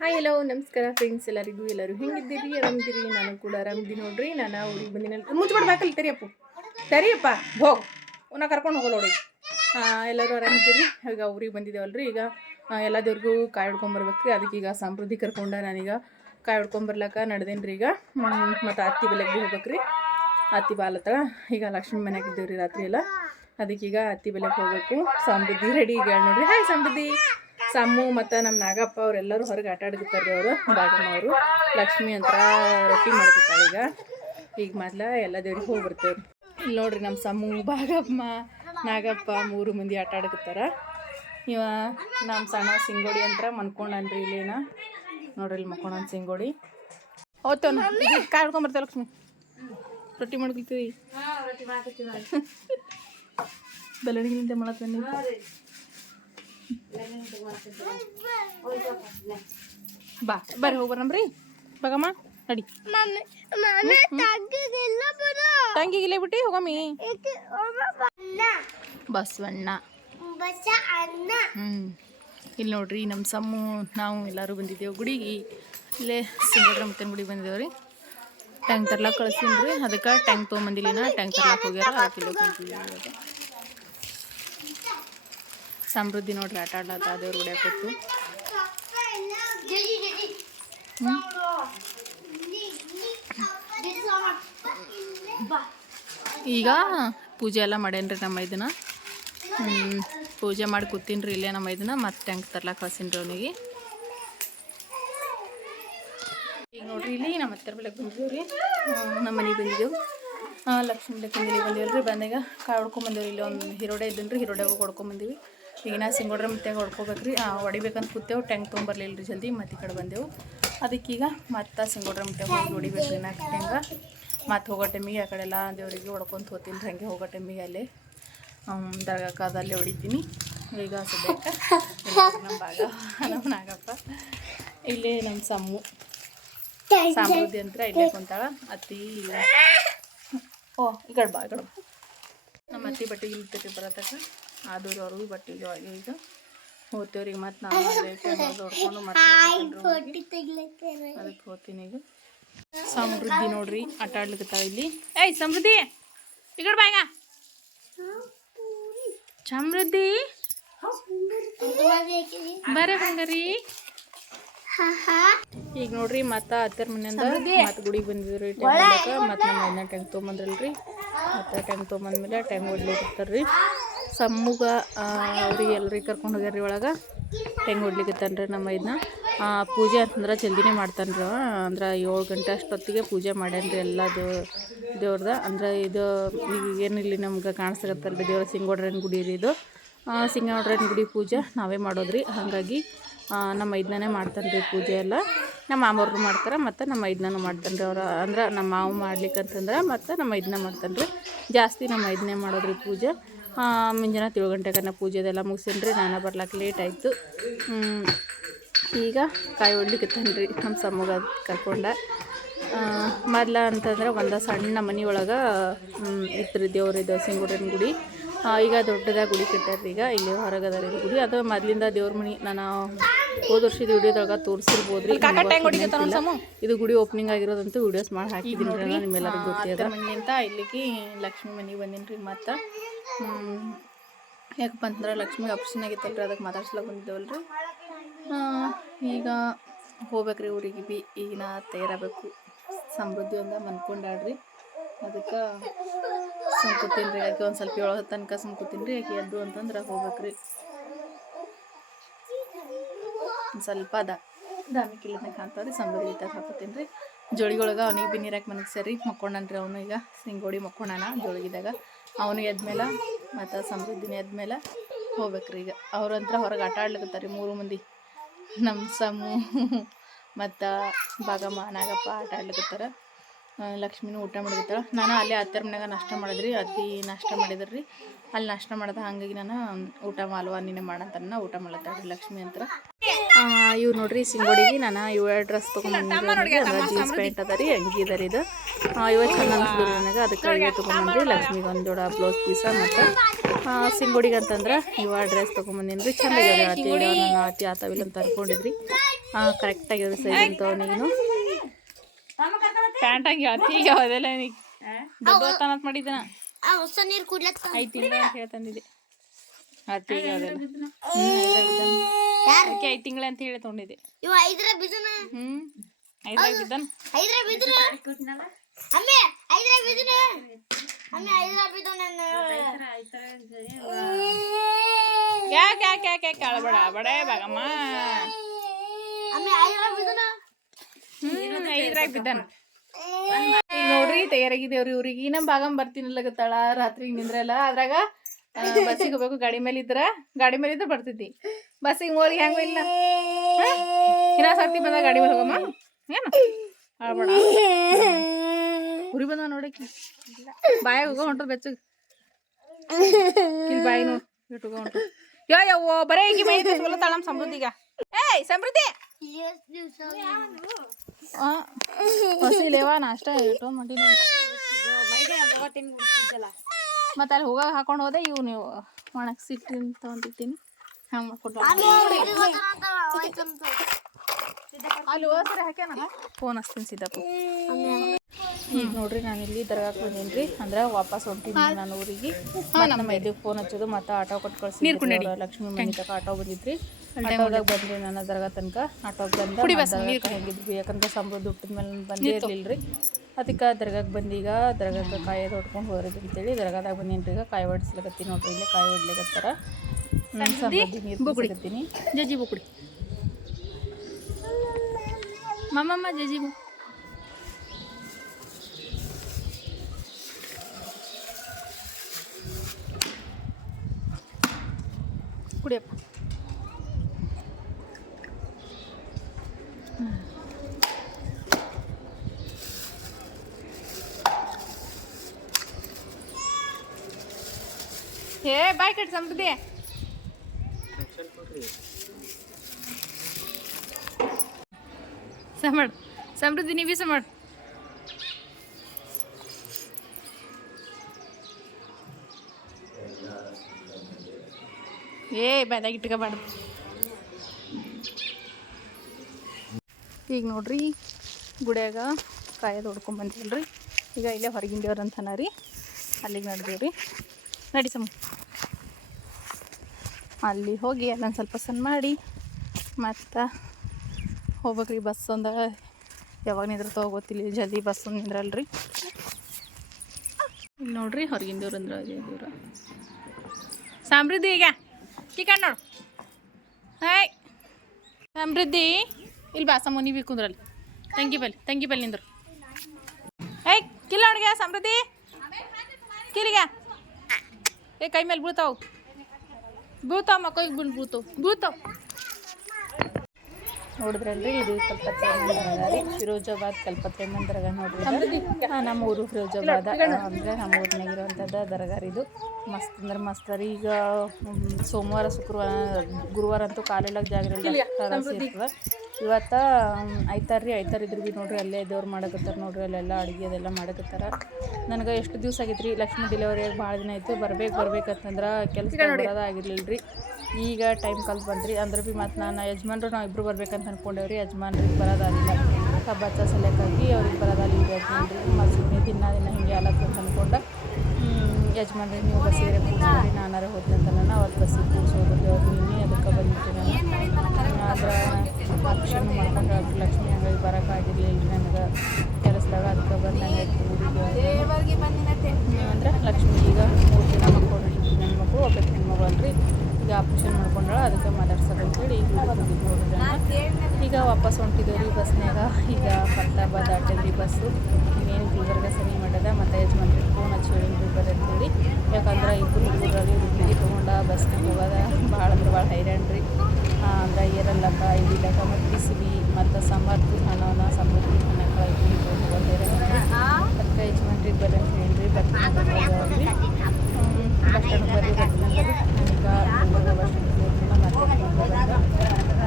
Hi ಎಲ್ಲೋ ನಮಸ್ಕಾರ friends ಎಲ್ಲರಿಗೂ ಎಲ್ಲರೂ ಹೆಂಗಿದ್ದೀರಿ? ಆರಾಮಿದ್ದೀರಿ? ನಾನು ಕೂಡ ಆರಾಮಿದ್ದೀನಿ ನೋಡ್ರಿ. ನಾನು ಅವ್ರಿಗೆ ಬಂದಿನ ಮುಚ್ಚಿಬಿಡ್ಬೇಕಲ್ಲಿ ತರಿಯಪ್ಪ. ತೆರಿಯಪ್ಪ ಹೋಗ್ ಅವನ್ನ ಕರ್ಕೊಂಡು ಹೋಗಲ್ಲ ನೋಡಿ. ಎಲ್ಲರೂ ಆರಾಮಿದ್ದೀರಿ? ಈಗ ಊರಿಗೆ ಬಂದಿದ್ದೇವಲ್ರಿ. ಈಗ ಆ, ಎಲ್ಲ ದೇವ್ರಿಗೂ ಕಾಯಿ ಹಿಡ್ಕೊಂಬರ್ಬೇಕು ರೀ ಅದಕ್ಕೆ ಈಗ ಸಮೃದ್ಧಿ ಕರ್ಕೊಂಡ ನಾನೀಗ ಕಾಯಿ ಹಿಡ್ಕೊಂಬರ್ಲಕ್ಕ ನಡೆದೇನಿ ರೀ ಈಗ. ಮತ್ತು ಅತ್ತಿ ಬೆಲೆಗೆ ಭೀ ಹೋಗ್ಬೇಕು ರೀ ಅತ್ತಿ ಬಾಲತ್ತಳ ಈಗ ಲಕ್ಷ್ಮಿ ಮನೆಗೆ ಇದ್ದೇವೆ ರೀ ರಾತ್ರಿ ಎಲ್ಲ. ಅದಕ್ಕೀಗ ಅತ್ತಿ ಬೆಲೆಗೆ ಹೋಗ್ಬೇಕು. ಸಮೃದ್ಧಿ ರೆಡಿ ಈಗ ನೋಡ್ರಿ. ಹಾಯ್ ಸಮೃದ್ಧಿ ಸಮ್ಮು ಮತ್ತು ನಮ್ಮ ನಾಗಪ್ಪ ಅವರೆಲ್ಲರೂ ಹೊರಗೆ ಆಟ ಆಡ್ತಾರೆ ಅವರು. ಬಾಗಮ್ಮವರು ಲಕ್ಷ್ಮಿ ಅಂತ ರೊಟ್ಟಿ ಮಾಡ್ಕೊತಾಳೆ ಈಗ. ಈಗ ಮೊದ್ಲ ಎಲ್ಲ ದೇವ್ರಿಗೆ ಹೋಗಿ ಇಲ್ಲಿ ನೋಡ್ರಿ ನಮ್ಮ ಸಮ್ಮು ಬಾಗಮ್ಮ ನಾಗಪ್ಪ ಮೂರು ಮಂದಿ ಆಟ ಆಡಕತ್ತಾರ. ಇವ ನಮ್ಮ ಸಣ್ಣ ಸಿಂಗೋಡಿ ಅಂತ ಮನ್ಕೊಂಡನ್ರಿ ಇಲ್ಲೇನ. ನೋಡ್ರಿ ಇಲ್ಲಿ ಮನ್ಕೊಂಡನ್ ಸಿಂಗೋಡಿ. ಹೋಗ್ತೇವೆ ಕಾಯಿ ಹಿಡ್ಕೊಂಬರ್ತೇವೆ ಲಕ್ಷ್ಮಿ? ರೊಟ್ಟಿ ಮಾಡ್ಕೊಳ್ತೀವಿ ಬೆಳಗಿನಿಂದ ಮಾಡತ್ತೆ ಬಾ ಬರ್ರಿ ಹೋಗಿ ಬರಮ್ರಿ ಬಾಗಮ್ಮ ನಡಿ. ತಂಗಿಗಿಲೆ ಬಿಟ್ಟು ಹೋಗಮ್ಮಿ. ಬಸವಣ್ಣ. ಹ್ಞೂ ಇಲ್ಲಿ ನೋಡ್ರಿ ನಮ್ಮ ಸಮ್ಮು ನಾವು ಎಲ್ಲರೂ ಬಂದಿದ್ದೇವೆ ಗುಡಿಗೆ ಇಲ್ಲೇ ಸಿಂಗಡ್ರಮತನ ಗುಡಿಗೆ ಬಂದಿದ್ದೇವೆ ರೀ. ಟ್ಯಾಂಕ್ ತರ್ಲಾಕ್ ಕಳಿಸ್ತೀನಿ ರೀ ಅದಕ್ಕೆ ಟ್ಯಾಂಕ್ ತೊಗೊಂಬಂದಿಲ್ಲ ಟ್ಯಾಂಕ್ ತರ್ಲಾಕ್ ಹೋಗ್ಯಾರ ಹಾಕಿಲ್ಲ ಇಲ್ಲೇ. ಸಮೃದ್ಧಿ ನೋಡ್ರಿ, ಆಟ ಆಡ್ಲಾತ ಅದೇ ರೂಢ ಕೊಟ್ಟು ಈಗ ಪೂಜೆ ಎಲ್ಲ ಮಾಡೇನ್ರಿ ನಮ್ಮ ಇದನ್ನ ಪೂಜೆ ಮಾಡಿ ಕೂತೀನ್ರಿ ಇಲ್ಲೇ ನಮ್ಮ ಇದನ್ನ ಮತ್ತೆ ಟ್ಯಾಂಕ್ ತರ್ಲಾಕ್ ಹಸಿನ್ರಿ ಅವನಿಗೆ. ಈಗ ನೋಡ್ರಿ, ಇಲ್ಲಿ ನಮ್ಮ ಹತ್ತಿರ ಬೆಳಗ್ಗೆ ಬಂದಿದ್ದೀವಿ ನಮ್ಮ ಮನೆಗೆ ಬಂದಿದ್ದೆವು ಲಕ್ಷ್ಮೀ ಲೆಕ್ಕಂದಿಲ್ಲಿ ಬಂದಿವಲ್ಲ ರೀ ಬಂದಾಗ ಕಾಳು ಹೊಡ್ಕೊಂಬಂದೇವ್ರಿ ಇಲ್ಲಿ ಒಂದು ಹಿರೋಡೆ ಇದ್ದನ್ರಿ ಹಿರೋಡೆ ಹೋಗಿ ಈಗ ನಾ ಸಿಂಗೋಡ್ರ ಮತ್ತೆ ಹೊಡ್ಕೋಬೇಕ್ರಿ. ಹೊಡಿಬೇಕಂತ ಕೂತೇವು. ಟ್ಯಾಂಕ್ ತೊಗೊಂಬರ್ಲಿಲ್ಲ ರೀ ಜಲ್ದಿ. ಮತ್ತೆ ಕಡೆ ಬಂದೆವು. ಅದಕ್ಕೀಗ ಮತ್ತೆ ಸಿಂಗೋಡ್ರ ಮತ್ತೆ ಹೋಗಿ ಹೊಡಿಬೇಕು ರೀ ನಾಲ್ಕು ಟ್ಯಾಂಗ ಮತ್ತೆ ಹೋಗೋ ಟೈಮಿಗೆ ಆ ಕಡೆ ಎಲ್ಲ ದೇವರಿಗೆ ಹೊಡ್ಕೊಂತ ಹೋಗ್ತೀನಿ ಹಾಗೆ ಹೋಗೋ ಟೈಮಿಗೆ ಅಲ್ಲೇ. ದರ್ಗಾಕ್ಕೆ ಅಲ್ಲೇ ಹೊಡಿತೀನಿ. ಈಗ ಸದ್ಯಕ್ಕೆ ನಮ್ಮ ಭಾಗ, ನಮ್ಮ ನಾಗಪ್ಪ. ಇಲ್ಲೇ ನಮ್ಮ ಸಮ್ಮು ಸಮೃದ್ಧಿ ಅಂತ ಇಲ್ಲೇ ಕುಂತಾಳ. ಅತ್ತಿ ಓ, ಈ ಬಾ ನಮ್ಮ ಅತ್ತಿ ಬಟ್ಟೆ ಇಲ್ಲಿ ಬರತಕ್ಕ. ಆದೂರು ಬಟ್ಟೆ ಈಗ ಹೋಗ್ತೇವ್ರಿ ಮತ್ತು ನಾವು ನೋಡ್ಕೊಂಡು ಮತ್ತೆ ಅದಕ್ಕೆ ಹೋಗ್ತೀನಿ ಈಗ. ಸಮೃದ್ಧಿ ನೋಡ್ರಿ ಆಟ ಆಡ್ಲಿಕ್ಕತ್ತಾವ ಇಲ್ಲಿ. ಏಯ್ ಸಮೃದ್ಧಿ! ಇಗಡ್ ಬಾಯ ಸಮೃದ್ಧಿ! ಬರ ಬಂಗಾರಿ. ಈಗ ನೋಡ್ರಿ ಮತ್ತ ಹತ್ತರ ಮನೆಯಿಂದ ಮತ್ತೆ ಗುಡಿಗೆ ಬಂದಿದ್ರಿ. ಟೈಮ್ ಮತ್ತೆ ನಮ್ಮ ಮನೆ ಟೈಮ್ ತೊಗೊಂಬಂದ್ರಲ್ರಿ. ಮತ್ತೆ ಟೈಮ್ ತೊಗೊಂಬಂದ್ಮೇಲೆ ಟೈಮ್ ಹೊಡ್ಲಿಕ್ಕೆ ಇರ್ತಾರ್ರಿ ಸಮ್ಮುಗ ಅವ್ರಿಗೆ ಎಲ್ಲರಿಗೆ ಕರ್ಕೊಂಡು ಹೋಗ್ಯಾರ್ರಿ ಒಳಗೆ. ಹೆಂಗೆ ಹೊಡ್ಲಿಕ್ಕೆ ನಮ್ಮ ಇದನ್ನ ಪೂಜೆ ಅಂತಂದ್ರೆ ಜಲ್ದಿನೇ ಮಾಡ್ತಾನೆ ರೀ ಅಂದ್ರೆ ಏಳು ಗಂಟೆ ಅಷ್ಟೊತ್ತಿಗೆ ಪೂಜೆ ಮಾಡ್ಯಾನ್ರಿ ಎಲ್ಲ ದೇವ್, ದೇವ್ರದ. ಅಂದ್ರೆ ಇದು ಈಗ ಏನಿಲ್ಲ ನಮ್ಗೆ ಕಾಣಿಸ್ತಿರತ್ತಲ್ರಿ ದೇವ್ರ ಸಿಂಗೋಡ್ರನ್ ಗುಡಿ ರೀ ಇದು. ಸಿಂಗೋಡ್ರನ್ ಗುಡಿ ಪೂಜೆ ನಾವೇ ಮಾಡೋದ್ರಿ. ಹಾಗಾಗಿ ನಮ್ಮ ಐದನೇ ಮಾಡ್ತಾನೆ ರೀ ಪೂಜೆ ಎಲ್ಲ. ನಮ್ಮ ಮಾಮವ್ರು ಮಾಡ್ತಾರೆ ಮತ್ತು ನಮ್ಮ ಐದನೂ ಮಾಡ್ತಾನೆ ರೀ ಅವ್ರು. ಅಂದ್ರೆ ನಮ್ಮ ಮಾವು ಮಾಡ್ಲಿಕ್ಕಂತಂದ್ರೆ ಮತ್ತು ನಮ್ಮ ಐದನೇ ಮಾಡ್ತಾನೆ ರೀ ಜಾಸ್ತಿ ನಮ್ಮ ಐದನೇ ಮಾಡೋದ್ರಿ ಪೂಜೆ. ಮುಂಜಾನೆ ಏಳು ಗಂಟೆಗೆ ಪೂಜೆ ಅದೆಲ್ಲ ಮುಗಿಸೀನಿ ರೀ ನಾನು ಬರ್ಲಾಕ ಲೇಟ್ ಆಯಿತು. ಈಗ ಕಾಯಿ ತನ್ರಿ ರೀ ನಮ್ಮ ಸಮ್ಮಗ ಕರ್ಕೊಂಡ. ಮೊದ್ಲ ಅಂತಂದ್ರೆ ಒಂದು ಸಣ್ಣ ಮನೆ ಒಳಗೆ ಇತ್ತು ದೇವ್ರಿದ್ದು ಸಿಂಗುಡ್ರನ ಗುಡಿ. ಈಗ ದೊಡ್ಡದಾಗ ಗುಡಿ ಕಟ್ಟಾರ್ರಿ ಈಗ ಇಲ್ಲಿ ಹೊರಗದಾರ ಗುಡಿ. ಅದು ಮೊದಲಿಂದ ದೇವ್ರ ಮನೆ, ನಾನು ಹೋದ ವರ್ಷದ ವಿಡಿಯೋದೊಳಗೆ ತೋರಿಸಿರ್ಬೋದು ರೀ ಇದು ಗುಡಿ ಓಪನಿಂಗ್ ಆಗಿರೋದಂತ ವಿಡಿಯೋಸ್ ಮಾಡಿ ಹಾಕಿದ್ದೀನಿ ನಿಮ್ಮೆಲ್ಲರಿಗೂ ಗೊತ್ತಿದೆ. ಮನೆ ಅಂತ ಇಲ್ಲಿಗೆ ಲಕ್ಷ್ಮಿ ಮನೆಗೆ ಬಂದೀನಿ ರೀ ಮತ್ತು ಯಾಕಪ್ಪ ಅಂತಂದ್ರೆ ಲಕ್ಷ್ಮಿ ಆಪ್ಷನ್ ಆಗಿತ್ತಲ್ರಿ ಅದಕ್ಕೆ ಮಾತಾಡ್ಸ್ಲಕ್ಕೆ ಬಂದಿದ್ದೇವಲ್ರಿ. ರೀ ಈಗ ಹೋಗ್ಬೇಕ್ರಿ ಊರಿಗೆ ಬಿ ಈಗ ನಾ ತಯಾರಾಗಬೇಕು. ಸಮೃದ್ಧಿ ಒಂದ ಮನ್ಕೊಂಡಾಡ್ರಿ ಅದಕ್ಕೆ ಸುಮ್ಕೂತೀನಿ ರೀ ಯಾಕೆ ಒಂದು ಸ್ವಲ್ಪ ಏಳು ತನಕ ತನಕ ಸುಮ್ಕೂತೀನಿ ರೀ ಯಾಕೆ ಎದ್ದು ಅಂತಂದ್ರೆ ಹೋಗ್ಬೇಕ್ರಿ. ಒಂದು ಸ್ವಲ್ಪ ಅದ ದಾಮಿ ಕಿಲನ ಕಾಣ್ತಾವ್ರಿ ಸಮೃದ್ಧಿ ಇತ್ತಾಗ ಹಾಕೋತೀನಿ ರೀ ಜೋಳಿಗೊಳಗೆ ಅವನಿಗೆ ಬಿ ನೀರಾಕಿ ಮನೆಗೆ ಸೇರಿ ಮಕ್ಕೊಂಡನ್ರಿ ಅವನು ಈಗ. ಸಿಂಗೋಡಿ ಮಕ್ಕೊಂಡಾನ ಜೋಳಿಗಿದಾಗ ಅವನಿಗೆ ಎದ್ಮೇಲೆ ಮತ್ತು ಸಮೃದ್ಧಿನ ಎದ್ಮೇಲೆ ಹೋಗ್ಬೇಕ್ರಿ ಈಗ. ಅವ್ರಂತ್ರ ಹೊರಗೆ ಆಟ ಆಡ್ಲಿಕತ್ತಾರೆ ಮೂರು ಮಂದಿ. ನಮ್ಮ ಸಮೂ ಮತ್ತು ಬಾಗಮ್ಮ ನಾಗಪ್ಪ ಆಟ ಆಡ್ಲಿಕತ್ತಾರ. ಲಕ್ಷ್ಮಿನೂ ಊಟ ಮಾಡಿಕತ್ತಾರ ನಾನು ಅಲ್ಲೇ ಅತ್ತರ ಮನೆಯಾಗ ನಾಷ್ಟ ಮಾಡಿದ್ರಿ ಅತಿ ನಾಷ್ಟ ಮಾಡಿದ್ರಿ. ಅಲ್ಲಿ ನಾಷ್ಟ ಮಾಡ್ದೆ ಹಾಗಾಗಿ ನಾನು ಊಟ ಮಾಲ್ವ ನಿನ್ನೆ ಮಾಡಂತ ಊಟ ಮಾಡ್ಲತ್ತಾಳ್ರಿ ಲಕ್ಷ್ಮಿ ಅಂತ ಇವ್ರು ನೋಡ್ರಿ ಸಿಂಗೋಡಿಗೆ ನಾನು ಇವ ಡ್ರೆಸ್ ತೊಗೊಂಡ್ಬಂದಿದ್ದೆ ಜೀನ್ಸ್ ಪ್ಯಾಂಟ್ ಅದ ರೀ ಅಂಗಿ ಅದ ರೀ ಇದು. ಆ, ಇವ ಚಂದ ಅನ್ಸಿದ್ರು ನನಗೆ ಅದಕ್ಕೆ ಇವ ತೊಗೊಂಡ್ಬಂದ್ರಿ ಲಕ್ಷ್ಮಿಗೆ ಒಂದು ಜೋಡ ಬ್ಲೌಸ್ ಪೀಸ ಮತ್ತು ಸಿಂಗೋಡಿಗೆ ಅಂತಂದ್ರೆ ಇವ ಡ್ರೆಸ್ ತೊಗೊಂಬಂದಿನಿ ರೀ. ಚಂದ ಆತಿ ಅತಿ ನನ್ನ ಅತಿ ಆತಾವಿಲ್ಲ ಅಂತ ಅನ್ಕೊಂಡಿದ್ರಿ. ಹಾಂ ಕರೆಕ್ಟಾಗಿ ಸರಿ ಸೈಜ್ ಅಂತ ನೀನು. ಪ್ಯಾಂಟ್ ಆಗಿ ಅತ್ತಿಗೆ ಅದೆಲ್ಲ ನೀನು. ದೊಡ್ಡ ಮಾಡಿದ್ದನ ಆ ಹೊಸ ನೀರು ಕುಡ್ಲಕ್ಕ ಐದು ತಿಂಗಳು ಅಂತ ಹೇಳ್ತಂದಿದ್ದೆ ಅತ್ತಿಗೆ ಅದೆಲ್ಲ ಯಾರು ಅದಕ್ಕೆ ಐದು ತಿಂಗಳು ಅಂತ ಹೇಳಿ ತೊಗೊಂಡಿದ್ದೆ. ಇವ ಐದ್ರ ಬಿದನ ಹ್ಞೂ ಐದ್ರಾಗ ಬಿದ್ದಾನ ಐದ್ರ ಬಿದನ ಅಮ್ಮೆ ಐದ್ರ ಬಿದನ ಅಮ್ಮೆ ಐದ್ರ ಬಿದನ ಯಾಕೆ ಯಾಕೆ ಯಾಕೆ ಯಾಕೆ ಅಳಬೇಡ ಬಡೇ ಬಾಗಮ್ಮ ಅಮ್ಮೆ ಐದ್ರ ಬಿದನ ಹ್ಮ್ ಬಿದ್ದಾನ. ನೋಡ್ರಿ ತಯಾರಾಗಿದ್ದೇವ್ರಿ ಇವ್ರಿಗೆ. ನಮ್ಮ ಭಾಗಮ್ ಬರ್ತೀನಿಲ್ಲ ಗೊತ್ತಾಳ? ರಾತ್ರಿ ನಿಂದ್ರಲ್ಲ? ಅದ್ರಾಗ ಬಸ್ಸಿಗೆ ಹೋಗ್ಬೇಕು, ಗಾಡಿ ಮೇಲೆ ಇದ್ರ ಗಾಡಿ ಮೇಲೆ ಇದ್ರೆ ಬರ್ತಿದ್ದಿ. ಬಸ್ಸಿಗೆ ಹೋಗಿ ಹೆಂಗ ಇಲ್ಲ. ಇನ್ನ ಸರ್ತಿ ಬಂದ ಗಾಡಿ ಮೇಲೆ ಹೋಗಮ್ಮ. ಏನು? ಆಳ್ಬೇಡ ಉರಿ ಬಂದ ನೋಡಕ್ಕೆ. ಬಾಯಾಗ ಹೋಗೋ ಹೊಂಟದ ಬೆಚ್ಚಗೆ. ಇಲ್ಲಿ ಬಾಯಿ ನೋಡು ಹೋಗೋ ಹೊಂಟು. ಯೋ, ಯವ್ವೋ, ಬರೇ ಈಗ ಮೈ ತೋರಿಸ್ಕೊಲ್ಲ ತಾಳಮ್ ಸಮೃದ್ಧಿಗ. ಏಯ್, ಸಮೃದ್ಧಿ! ಹಸಿಲೇವಾ ನಾಷ್ಟ ಇಟ್ಟು ಮಾಡಿನ ಮತ್ತೆ ಅಲ್ಲಿ ಹೋಗಾಗ ಹಾಕೊಂಡು ಹೋದೆ ಇವು ನೀವು ಒಣಗಿಸಿಟ್ಟು ತಗೊಂಡಿದ್ದೀನಿ ಹಂಗೆ ಮಾಡ್ಕೊಟ್ಟು ಅಲ್ಲಿ ಹೋದ್ರೆ ಹಾಕ್ಯಾನ? ಫೋನ್ ಹಚ್ತೀನಿ ಸಿದ್ದಪ್ಪ. ಈಗ ನೋಡ್ರಿ ನಾನು ಇಲ್ಲಿ ದರ್ಗಾಕ್ ಬಂದೀನಿ ರೀ ಅಂದ್ರೆ ವಾಪಸ್ ಹೊಂಟಿನಿ ನಾನು ಊರಿಗೆ. ನಮ್ಮ ಇದಕ್ಕೆ ಫೋನ್ ಹಚ್ಚೋದು ಮತ್ತೆ ಆಟೋ ಕೊಟ್ಟು ಕಳ್ಸಿ ಲಕ್ಷ್ಮಿ ಮನೆ ತನಕ ಆಟೋ ಬಂದಿದ್ರಿ. ಆಟೋದಾಗ ಬಂದ್ರಿ ನನ್ನ ದರ್ಗಾ ತನಕ. ಆಟೋಗೆ ಬಂದ ಹೆಂಗಿದ್ವಿ. ಯಾಕಂದ್ರೆ ಸಂಬಳ ದುಡ್ಡಿದ ಮೇಲೆ ಬಂದೇ ಇರ್ಲಿಲ್ಲ ರೀ ಅದಕ್ಕೆ ದರ್ಗಾಕ್ಕೆ ಬಂದೀಗ ದರ್ಗಾಕ್ಕೆ ಕಾಯಿ ಹೊಡ್ಕೊಂಡು ಹೋಗ್ರಿ ಅಂತೇಳಿ ದರ್ಗಾದಾಗ ಬಂದೀನಿ ರೀ ಈಗ ಕಾಯಿ ಹೊಡಿಸ್ಲಕತ್ತೀನಿ ನೋಡ್ರಿ ಇಲ್ಲೇ ಕಾಯಿ ಹೊಡ್ಲಿಕತ್ತಾರ ನೀರು ಕುಡಿಸ್ಲಕತ್ತೀನಿ. ಜಜ್ಜಿ ಬುಕುಡಿ ಮಮ್ಮಮ್ಮ ಜಜ್ಜಿ ಬು ಕುಡಿಯಪ್ಪ ಏ ಬಾಯ್ ಕಟ್ ಸಮೃದ್ಧಿ, ನೀವು ಸಮೃದ್ಧಿ ಮಾಡು. ಏ, ಬಾಯ್ದಾಗ ಇಟ್ಕೋಬಾರ್ದು ಈಗ ನೋಡ್ರಿ, ಗುಡಿಯಾಗ ಕಾಯದು ಹೊಡ್ಕೊಂಬಂದಿಲ್ರಿ ಈಗ ಇಲ್ಲೇ ಹೊರಗಿನ ದೇವ್ರ ಅಂತನ ರೀ. ಅಲ್ಲಿಗೆ ನಡೆದೇವ್ರಿ. ನಡಿ ಸಮ. ಅಲ್ಲಿ ಹೋಗಿ ಅಲ್ಲೊಂದು ಸ್ವಲ್ಪ ಸಣ್ಣ ಮಾಡಿ. ಮತ್ತು ಹೋಗ್ಬೇಕ್ರಿ ಬಸ್ ಒಂದ. ಯಾವಾಗ ನಿಂದ್ರತಾವ ಗೊತ್ತಿಲ್ಲ. ಜಲ್ದಿ ಬಸ್ ನಿಂದ್ರಲ್ರಿ. ಇಲ್ಲಿ ನೋಡ್ರಿ ಹೊರಗಿನ ದೂರ ಅಂದ್ರೆ ಅದೇ ದೂರ. ಸಮೃದ್ಧಿ ಈಗ. ಚಿಕನ್ ನೋಡು. ಹಾಯ್ ಸಮೃದ್ಧಿ ಇಲ್ಲಿ ಬಾ ಸಮೋನಿ ಬಿ ಕುಂದ್ರಲ್ಲಿ ತಂಗಿ ಬಲ್ಲಿ ತಂಗಿ ಬಲ್ಲಿ ನಿಂದ್ರು. ಏಯ್ ಕಿಲ್ಲ ಹುಡುಗ ಸಮೃದ್ಧಿ ಕಿಲಿಗ ಏ, ಕೈ ಮೇಲೆ ಬೀಳ್ತಾವ. ಬೀಳ್ತಾವ ಮಕ್ಕಳಿಗೆ ಬೀಳ್ ಬೀಳ್ತಾವ. ಬೀಳ್ತಾವ. ನೋಡಿದ್ರಲ್ರಿ ಇದು ಕಲ್ಪತ್ರೆ ಮಂದಿರ ಫಿರೋಜಾಬಾದ್ ಕಲ್ಪತ್ರೆ ಮಂದಿರಗ ನೋಡ್ರಿ ನಮ್ಮ ಊರು ಫಿರೋಜಾಬಾದ. ಅಂದ್ರೆ ನಮ್ಮ ಊರಿನಾಗ ಇರುವಂಥದ್ದು ದರ್ಗಾ ಇದು. ಮಸ್ತ್ ಅಂದ್ರೆ ಮಸ್ತ್ ರೀ. ಈಗ ಸೋಮವಾರ ಶುಕ್ರವಾರ ಗುರುವಾರ ಅಂತೂ ಕಾಲಿಡಕ್ಕೆ ಜಾಗ ಇವತ್ತ ಐತಾರ ರೀ ಐತಾರ ಇದ್ರು ಬಿ ನೋಡ್ರಿ. ಅಲ್ಲೇ ದೇವ್ರು ಮಾಡಕತ್ತಾರ ನೋಡ್ರಿ. ಅಲ್ಲೆಲ್ಲ ಅಡುಗೆ ಅದೆಲ್ಲ ಮಾಡಕತ್ತಾರ. ನನಗೆ ಎಷ್ಟು ದಿವಸ ಆಗೈತೆ ರೀ ಲಕ್ಷ್ಮಿ ಡೆಲಿವರಿ ಭಾಳ ದಿನ ಆಯಿತು. ಬರ್ಬೇಕು ಬರ್ಬೇಕಂತಂದ್ರೆ ಕೆಲಸ ಬರೋದು ರೀ ಈಗ ಟೈಮ್ ಕಲ್ ಬಂದ್ರಿ. ಅಂದ್ರೆ ಬಿ ಮತ್ತು ನಾನು ಯಜಮಾನ್ರು ನಾವು ಇಬ್ಬರು ಬರ್ಬೇಕಂತ ಅನ್ಕೊಂಡೇವ್ರಿ. ಯಜಮಾನ್ರಿಗೆ ಬರೋದಾಗಿಲ್ಲ ಕಬ್ಬಚ್ಚ ಸಲಕ್ಕಾಗಿ ಅವ್ರಿಗೆ ಬರೋದಾಗಲಿ ಯಜಮಾನ್ರಿ ಮತ್ತು ಸುಮ್ಮನೆ ದಿನ ದಿನ ಹಿಂಗೆ ಅಂತ ಅನ್ಕೊಂಡ ಯಜಮಾನ್ರಿ ನೀವು ಬಸ್ಸಿಗೆ ಕೂರಿಸ್ರಿ ನಾನಾರ ನಾನು ಅವತ್ತು ಬಸ್ಸಿಗೆ ಕೂರಿಸಿ ಹೋಗಿದ್ದೆ ಅವ್ರು ನಿನ್ನೆ ಅದಕ್ಕೆ ಬಂದಿದ್ದೆ ನಾನು ಆದ್ರೆ ಲಕ್ಷ್ಮಿ ಮಾಡ್ಕೊಂಡು ಅವ್ರು ಲಕ್ಷ್ಮಿ ಹಂಗಾಗಿ ಬರೋಕ್ಕಾಗಿರ್ಲಿಲ್ಲ ರೀ ನನಗೆ ಕೆಲಸದಾಗ ಅದಕ್ಕೆ ಬಂದು ನಂಗೆ ಊರಿಗೆ ಅಂದ್ರೆ ಲಕ್ಷ್ಮಿ ಈಗ ಮೂರು ಜನ ಮಕ್ಕಳು ಇಬ್ಬರು ಹೆಣ್ಮಕ್ಳು ಒಬ್ಬ ಹೆಣ್ಮಗಳು ಅಲ್ರಿ ಈಗ ಆಪ್ರೇಷನ್ ಮಾಡ್ಕೊಂಡಳ ಅದಕ್ಕೆ ಮಾತಾಡ್ಸೋದು ಅಂತೇಳಿ ಈಗ ಬಂದಿದ್ದು ನೋಡ್ರಿ ನಾನು. ಈಗ ವಾಪಸ್ ಹೊಂಟಿದ್ದೇವೆ ರೀ ಬಸ್ನ್ಯಾಗ ಈಗ ಫರ್ತಾಬಾದ್ ದಾಟಿದ್ರಿ ಬಸ್ಸು ಇನ್ನೇನು ಗುಲ್ಬರ್ಗ ಸನಿ ಮಾಡದ ಮತ್ತು ಯಜಮಾನ್ರಿಗೆ ಫೋನ್ ಹಚ್ಚಿ ಹೇಳಿದ್ರಿ ಬರ್ರಿ ಅಂತೇಳಿ ಯಾಕಂದ್ರೆ ಇಬ್ಬರು ಹುಡುಗರಲ್ಲಿ ಹುಡುಗಿಗೆ ತೊಗೊಂಡ ಬಸ್ನಾಗ ಹೋಗೋದ ಭಾಳ ಅಂದ್ರೆ ಭಾಳ ಹೈರಾಣ ರೀ ಅಂದ್ರೆ ಏರಲ್ಲಕ್ಕ ಇದಿಲ್ಲಕ್ಕ ಮತ್ತು ಬಿಸಿಲಿ ಮತ್ತು ಸಮರ್ಥ ಹಣವನ್ನ ಸಮೃದ್ಧಿ ಹಣಕ್ಕ ಇಬ್ಬರು ತೊಗೊಂಡು ಹೈರಾಣ ಅದಕ್ಕೆ ಯಜಮಾನ್ರಿಗೆ ಬರ್ರಿ ಅಂತ ಹೇಳಿದ್ರಿ ಬರ್ತೀನಿ ಬರ್ರಿ ಬಸ್ ಸ್ಟ್ಯಾಂಡ್ ಬರ್ರಿ ಬರ್ತೀನಿ ಅಂದ್ರೆ ನಾನೀಗ ಗುಲ್ಬರ್ಗ ಬಸ್ ಸ್ಟ್ಯಾಂಡ್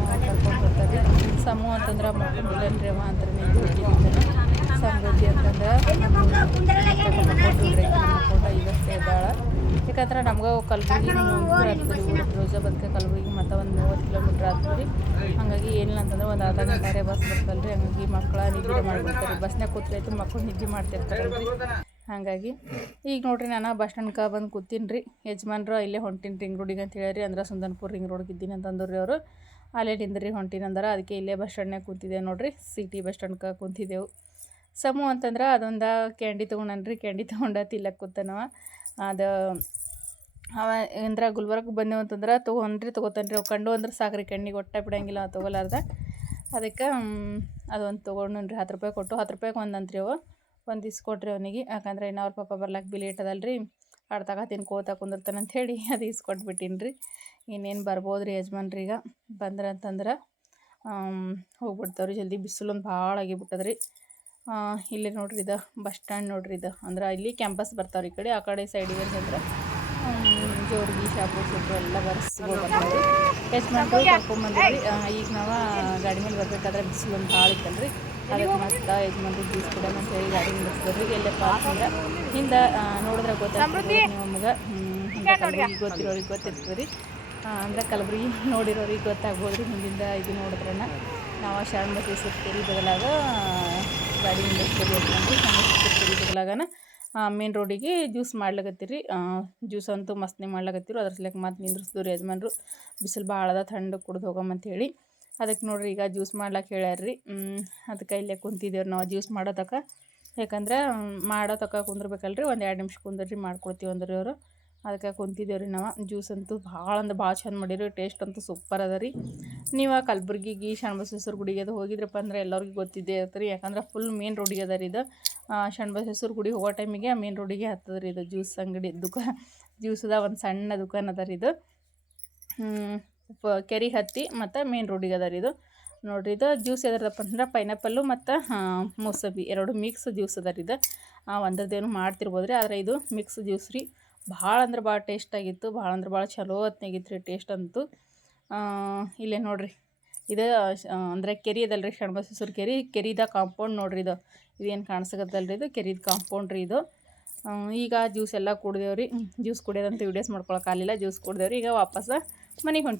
ಮತ್ತೆ ಕರ್ಕೊಂಡು ಬರ್ತಾರೆ ಸಮೂಹ ಅಂತಂದ್ರೆ ಅಂದ್ರೆ ನೀವು ಸಮೃದ್ಧಿ ಅಂತಂದ್ರೆ ಫೋಟೋ ಇವಷ್ಟೇ ಇದ್ದಾಳ ಯಾಕಂದ್ರೆ ನಮ್ಗೆ ಕಲಬುರ್ಗಿ ರೋಜಾ ಆಗ್ತದೆ ಕಲ್ಬುರ್ಗಿ ಮತ್ತೆ ಒಂದು ಮೂವತ್ತು ಕಿಲೋಮೀಟ್ರ್ ಆಗ್ತದೆ ಹಾಗಾಗಿ ಏನಿಲ್ಲ ಅಂತಂದ್ರೆ ಒಂದು ಅರ್ಧ ಗಂಟೆ ಬಸ್ ಬರ್ತಲ್ರಿ. ಹಂಗಾಗಿ ಮಕ್ಕಳ ನಿದ್ದೆ ಮಾಡಿಬಿಡ್ತಾರೆ. ಬಸ್ನಾಗ ಕೂತ್ರೈತು ಮಕ್ಕಳು ನಿದ್ದೆ ಮಾಡ್ತಿರ್ತಾರೆ ಹಾಗಾಗಿ ಈಗ ನೋಡ್ರಿ ನಾನು ಬಸ್ ಸ್ಟ್ಯಾಂಡ್ಗೆ ಬಂದು ಕೂತೀನಿ ರೀ ಯಜಮಾನ್ರು ಇಲ್ಲೇ ಹೊಂಟೀನಿ ರಿಂಗ್ ರೋಡಿಗೆ ಅಂತ ಹೇಳಿರಿ. ಅಂದ್ರೆ ಸುಂದನ್ಪುರ್ ರಿಂಗ್ ರೋಡ್ಗೆ ಇದ್ದೀನಿ ಅಂತಂದ್ರಿ ಅವರು. ಅಲ್ಲೇ ನಿಂದ್ರಿ ಹೊಂಟಿನಂದ್ರೆ ಅದಕ್ಕೆ ಇಲ್ಲೇ ಬಸ್ ಸ್ಟ್ಯಾಂಡ್ನಾಗ ಕೂತಿದ್ದೆವು ನೋಡ್ರಿ. City bus ಸ್ಟ್ಯಾಂಡ್ಗೆ ಕೂತಿದ್ದೆವು. ಸಮು ಅಂತಂದ್ರೆ ಅದೊಂದು ಕ್ಯಾಂಡಿ ತೊಗೊಂಡನ್ರಿ. ಕ್ಯಾಂಡಿ ತೊಗೊಂಡ ತಿಲ್ಲಕ್ಕೆ ಕೂತಾನವ. ಅದು ಅವ ಅಂದ್ರೆ ಗುಲ್ಬರ್ಗ ಬಂದೆವು ಅಂತಂದ್ರೆ ತೊಗೊಂಡ್ರಿ, ತೊಗೋತಾನ್ರಿ. ಅವು ಕಂಡು ಅಂದ್ರೆ ಸಾಕ್ರಿ. ಕಣ್ಣಿಗೆ ಒಟ್ಟ ಬಿಡಂಗಿಲ್ಲ ತೊಗೊಲಾರ್ದ. ಅದಕ್ಕೆ ಅದೊಂದು ತೊಗೊಂಡ್ರಿ ಹತ್ತು ರೂಪಾಯಿ ಕೊಟ್ಟು ಹತ್ತು ರೂಪಾಯಿಗೆ ಒಂದಂತ್ರಿ ಅವು. ಒಂದು ಇಸ್ಕೊಟ್ರಿ ಅವನಿಗೆ. ಯಾಕಂದ್ರೆ ಇನ್ನು ಅವ್ರ ಪಾಪ ಬರ್ಲಾಕ ಬಿ ಲೇಟ್ ಅದಲ್ರಿ ಆಡ್ ತಿನ್ಕೋತ ಕೋತ ಅಂತ ಹೇಳಿ ಅದು ಇಸ್ಕೊಟ್ಬಿಟ್ಟಿನಿ ರೀ. ಇನ್ನೇನು ಬರ್ಬೋದು ರೀ ಯಜಮಾನ್ರೀಗ ಬಂದ್ರಂತಂದ್ರೆ ಹೋಗ್ಬಿಡ್ತಾವ್ರಿ ಜಲ್ದಿ. ಬಿಸಿಲೊಂದು ಭಾಳ ಆಗಿಬಿಟ್ಟದ ರೀ ಇಲ್ಲಿ ನೋಡ್ರಿ ಇದು, ಬಸ್ ಸ್ಟ್ಯಾಂಡ್ ನೋಡ್ರಿ ಇದು. ಅಂದ್ರೆ ಇಲ್ಲಿ ಕ್ಯಾಂಪಸ್ ಬರ್ತಾವ್ರಿ ಈ ಕಡೆ, ಆ ಕಡೆ ಸೈಡಿಗೆ ಅಂತಂದ್ರೆ ಜೋರ್ಗಿ ಶಾಪು ಸೂಪು ಎಲ್ಲ ಬರ್ಸ್ಕೊ ಟೆಸ್ಟ್ ಮಾಡ್ಕೊಂಡು ಕರ್ಕೊಂಬಂದ್ರಿ ಈಗ ನಾವು ಗಾಡಿ ಮೇಲೆ ಬರಬೇಕಾದ್ರೆ ಬಿಸಿಲು ಒಂದು ಭಾಳ ಇತ್ತಲ್ರಿ. ಅದಕ್ಕೆ ಮತ್ತೆ ಮಂದಿ ಜ್ಯೂಸ್ ಬೀಸ್ ಅಂತ ಹೇಳಿ ಗಾಡಿ ನಿಲ್ಲಿಸಿದ್ರಿ ಎಲ್ಲ ಪಾಸ್ ಅಂದ್ರೆ ಹಿಂದೆ ನೋಡಿದ್ರೆ ಗೊತ್ತಾಗ್ತದೆ ನಿಮಗೆ ಕಲಬುರ್ಗಿ ಗೊತ್ತಿರೋರಿಗೆ ಗೊತ್ತಿರ್ತದೆ ರೀ ಅಂದ್ರೆ ಕಲಬುರಗಿ ನೋಡಿರೋರಿಗೆ ಗೊತ್ತಾಗ್ಬೋದ್ರಿ. ಮುಂದಿಂದ ಹಿಂದಿಂದ ಇದು ನೋಡಿದ್ರನ. ನಾವು ಶರಣ ಬಸ್ ಕೆರೆ ಬದಲಾಗ ಗಾಡಿ ಬಸವೇಶ್ವರ ಕೆರೆ ಬದಲಾಗನ. ಮೇನ್ ರೋಡಿಗೆ ಜ್ಯೂಸ್ ಮಾಡ್ಲಾಕತ್ತೀರಿ. ಜ್ಯೂಸ್ ಅಂತೂ ಮಸ್ತ್ನೇ ಮಾಡ್ಲಾಕತ್ತಿರು, ಅದ್ರ ಸಲಕ್ಕೆ ಮತ್ತೆ ನಿಂದ್ರಿಸಿದ್ರು ಯಜಮಾನರು. ಬಿಸಿಲು ಭಾಳ ಅದ ತಂಡ ಕುಡ್ದು ಹೋಗಮ್ಮಂತ ಹೇಳಿ. ಅದಕ್ಕೆ ನೋಡ್ರಿ ಈಗ ಜ್ಯೂಸ್ ಮಾಡ್ಲಾಕ ಹೇಳ್ಯಾರ್ರಿ. ಅದಕ್ಕೆ ಇಲ್ಲೇ ಕುಂತಿದ್ದೇವ್ರಿ ನಾವು ಜ್ಯೂಸ್ ಮಾಡೋ ತಕ ಯಾಕಂದ್ರೆ ಮಾಡೋ ತಕ ಕುಂದಿರ್ಬೇಕಲ್ರಿ, ಒಂದು ಎರಡು ನಿಮಿಷ ಕುಂದ್ರಿ ಮಾಡ್ಕೊಡ್ತೀವಿ ಅಂದ್ರಿ ಅವರು. ಅದಕ್ಕೆ ಕುಂತಿದ್ದೇವ್ರಿ ನಾವು. ಜ್ಯೂಸ್ ಅಂತೂ ಭಾಳ ಅಂದ್ರೆ ಭಾಳ ಚಂದ ಮಾಡಿರಿ ಟೇಸ್ಟ್ ಅಂತೂ ಸೂಪರ್ ಅದ ರೀ. ನೀವು ಕಲಬುರ್ಗಿಗೆ ಶರಣಬಸವೇಶ್ವರ ಗುಡಿಗೆ ಅದು ಹೋಗಿದ್ರಪ್ಪ ಅಂದ್ರೆ ಎಲ್ಲರಿಗೂ ಗೊತ್ತಿದ್ದೇ ಇರ್ತೀರಿ ಯಾಕಂದ್ರೆ ಫುಲ್ ಮೇನ್ ರೋಡಿಗೆ ಅದ ರೀ ಇದು. ಶರಣಬಸವೇಶ್ವರ ಗುಡಿ ಹೋಗೋ ಟೈಮಿಗೆ ಮೇನ್ ರೋಡಿಗೆ ಹತ್ತದ ರೀ ಇದು ಜ್ಯೂಸ್ ಅಂಗಡಿ ದುಕಾನ್ ಜ್ಯೂಸದ ಒಂದು ಸಣ್ಣ ದುಕಾನ್ ಅದ ರೀ ಇದು ಕೆರೆ ಹತ್ತಿ ಮತ್ತು ಮೇನ್ ರೋಡಿಗೆ ಅದ ರೀ ಇದು. ನೋಡ್ರಿ ಇದು ಜ್ಯೂಸ್ ಎದ್ರದಪ್ಪ ಅಂದ್ರೆ ಪೈನಾಪಲ್ಲು ಮತ್ತು ಮೂಸಂಬಿ ಎರಡು ಮಿಕ್ಸ್ ಜ್ಯೂಸ್ ಅದ ರೀ ಇದು ಒಂದ್ರದ್ದೇನು ಮಾಡ್ತಿರ್ಬೋದು ರೀ ಆದರೆ ಇದು ಮಿಕ್ಸ್ ಜ್ಯೂಸ್ ರೀ. ಭಾಳ ಅಂದ್ರೆ ಭಾಳ ಟೇಸ್ಟ್ ಆಗಿತ್ತು, ಭಾಳ ಅಂದ್ರೆ ಭಾಳ ಚಲೋ ಹೊತ್ನಾಗಿತ್ತು ರೀ ಟೇಸ್ಟ್ ಅಂತೂ ಇಲ್ಲೇ ನೋಡಿರಿ. ಇದು ಅಂದರೆ ಕೆರೆ ಅದಲ್ರಿ ರೀ ಕೆರಿ ಕೆರೆ ಕೆರಿದ ಕಾಂಪೌಂಡ್ ನೋಡ್ರಿ ಇದು. ಇದೇನು ಕಾಣಿಸಕತ್ತಲ್ಲ ರೀ ಇದು, ಕೆರಿದ ಕಾಂಪೌಂಡ್ ರೀ ಇದು. ಈಗ ಜ್ಯೂಸ್ ಎಲ್ಲ ಕುಡ್ದೇವ್ರಿ. ಜ್ಯೂಸ್ ಕುಡಿಯೋದಂತ ವೀಡಿಯೋಸ್ ಮಾಡ್ಕೊಳಕ್ಕಾಗಲಿಲ್ಲ ಜ್ಯೂಸ್ ಕುಡ್ದೇವ್ರಿ. ಈಗ ವಾಪಸ್ ಮನೆಗೆ ಹೊಂಟಿ